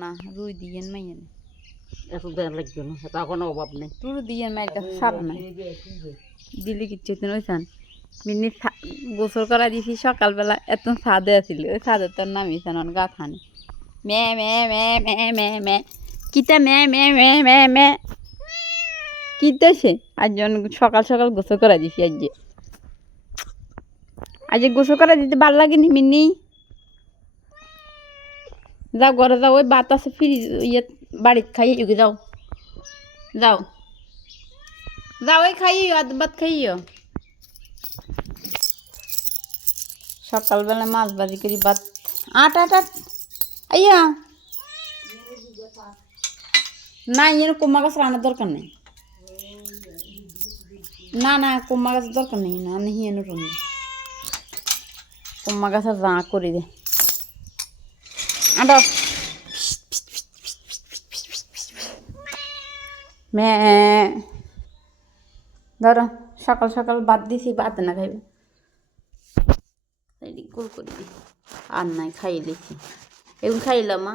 না রুই দিয়ে মাইয়েন এত দেন লাগবে না এটা কোনো অভাব নেই তুই দিয়ে মাইটা সারা না দিলি কিচ্ছু তো নইছান মিনি গোসল করা দিছি সকালবেলা এত ছাদে আছিল ওই ছাদে তোর নামিয়েছেন অন গা থানি মে মে মে মে মে মে কিতা মে মে মে মে মে কিতা সে আজ সকাল সকাল গোসল করা দিছি আজ গোসল করা দিতে ভাল লাগেনি মিনি যাও ঘরে যাও ওই ভাত আছে ফ্রিজ ইয়ে বাড়িতে খাইয়ে যাও যাও যাও ওই খাইও আধ ভাত খাইও সকালবেলা মাছ ভাজি করি ভাত আট আট আট আইয়া না ইয়ে কুমা গাছ রান্নার দরকার নেই না না কুমা গাছের দরকার নেই না নেই এনে রুমি কুমা গাছের যা করি দে আট মে ধরো সকাল সকাল ভাত দিছি ভাত না খাইবে গোল করে দি আর নাই খাইয়ে দিছি এখন খাইলাম মা